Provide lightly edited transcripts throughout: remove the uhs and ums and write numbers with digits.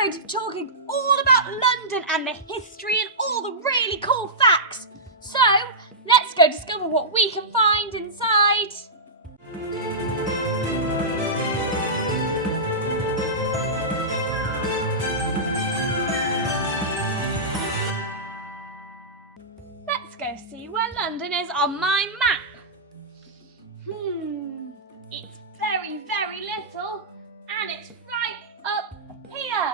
episode of talking all about London and the history and all the really cool facts. So, let's go discover what we can find inside. Let's go see where London is on my map. It's very, very little, and it's right up here,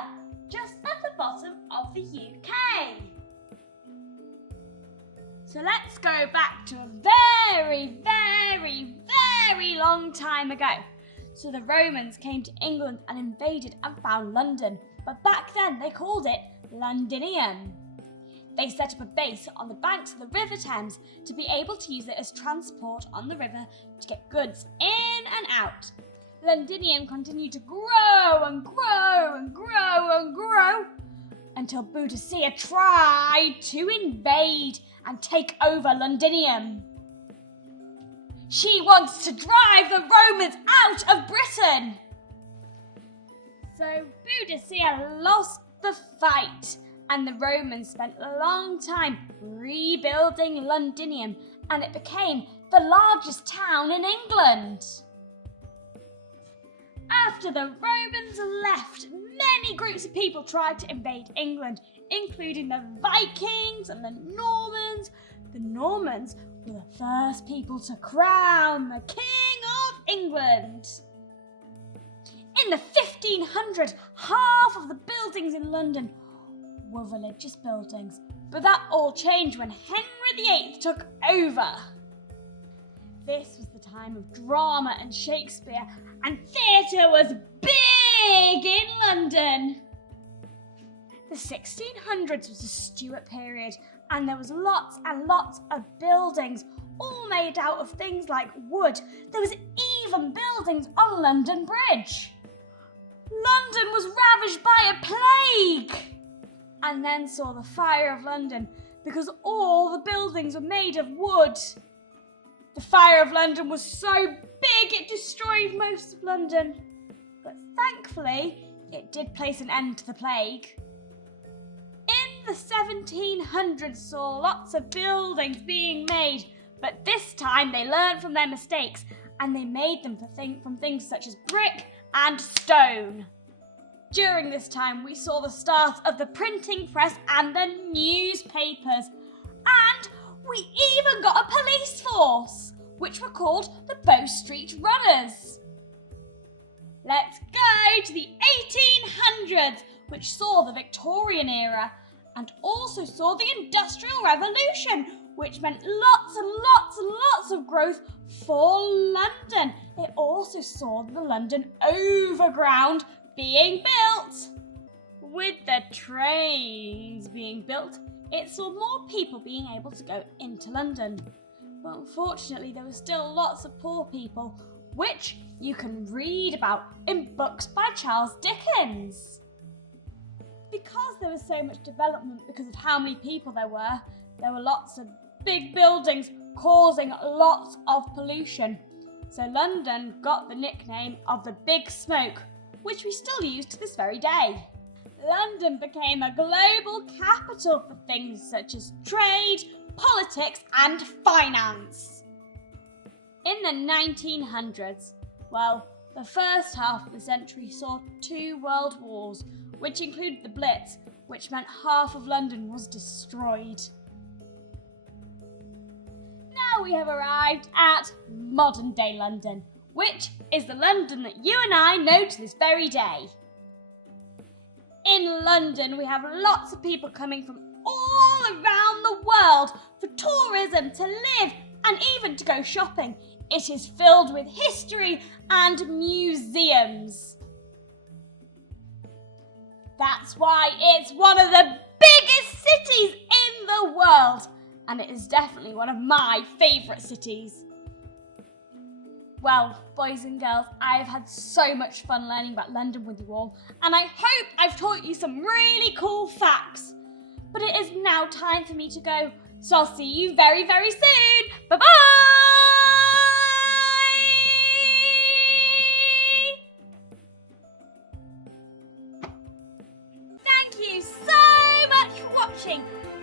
just at the bottom of the UK. So let's go back to a very, very, very long time ago. So the Romans came to England and invaded and found London, but back then they called it Londinium. They set up a base on the banks of the River Thames to be able to use it as transport on the river to get goods in and out. Londinium continued to grow and grow and grow and grow until Boudicca tried to invade and take over Londinium. She wants to drive the Romans out of Britain. So Boudicca lost the fight, and the Romans spent a long time rebuilding Londinium, and it became the largest town in England. After the Romans left, many groups of people tried to invade England, including the Vikings and the Normans. The Normans were the first people to crown the King of England. In the 1500s, half of the buildings in London were religious buildings, but that all changed when Henry VIII took over. This was the time of drama and Shakespeare, and theatre was big in London. The 1600s was the Stuart period, and there was lots and lots of buildings, all made out of things like wood. There was even buildings on London Bridge. London was ravaged by a plague, and then saw the fire of London because all the buildings were made of wood. The fire of London was so big it destroyed most of London, but thankfully it did place an end to the plague. In the 1700s saw lots of buildings being made, but this time they learned from their mistakes and they made them from things such as brick and stone. During this time, we saw the start of the printing press and the newspapers. And we even got a police force, which were called the Bow Street Runners. Let's go to the 1800s, which saw the Victorian era and also saw the Industrial Revolution, which meant lots and lots and lots of growth for London. It also saw the London Overground being built. With the trains being built, it saw more people being able to go into London. But unfortunately, there were still lots of poor people, which you can read about in books by Charles Dickens. Because there was so much development because of how many people there were lots of big buildings causing lots of pollution. So London got the nickname of the Big Smoke, which we still use to this very day. London became a global capital for things such as trade, politics and finance. In the 1900s, the first half of the century saw 2 world wars, which included the Blitz, which meant half of London was destroyed. Now we have arrived at modern day London, which is the London that you and I know to this very day. In London, we have lots of people coming from all around the world for tourism, to live, and even to go shopping. It is filled with history and museums. That's why it's one of the biggest cities in the world, and it is definitely one of my favourite cities. Well, boys and girls, I have had so much fun learning about London with you all, and I hope I've taught you some really cool facts. But it is now time for me to go, so I'll see you very, very soon. Bye-bye!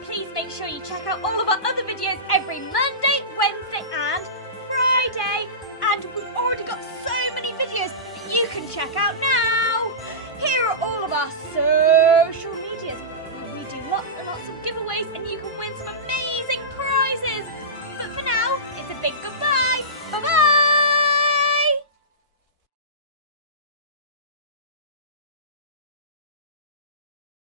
please make sure you check out all of our other videos every Monday, Wednesday and Friday. And we've already got so many videos that you can check out now. Here are all of our social medias where we do lots and lots of giveaways and you can win some amazing prizes.